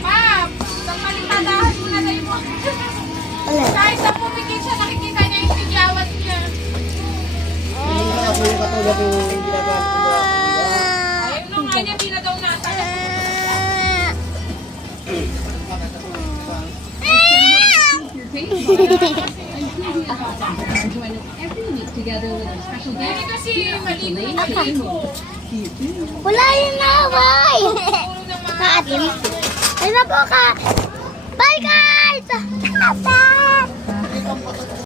Pap, pagpalitadahan mo na tayo mo. Kahit sa pumigil siya, nakikita niya yung sigyawat niya. Ako yung katulad yung ginagawa ko ba? Ayaw nung nga niya, di na daw nasa. Hindi kasi maliit. Wala yung naway. Sa atin. Ay na po ka. Bye guys! Bye!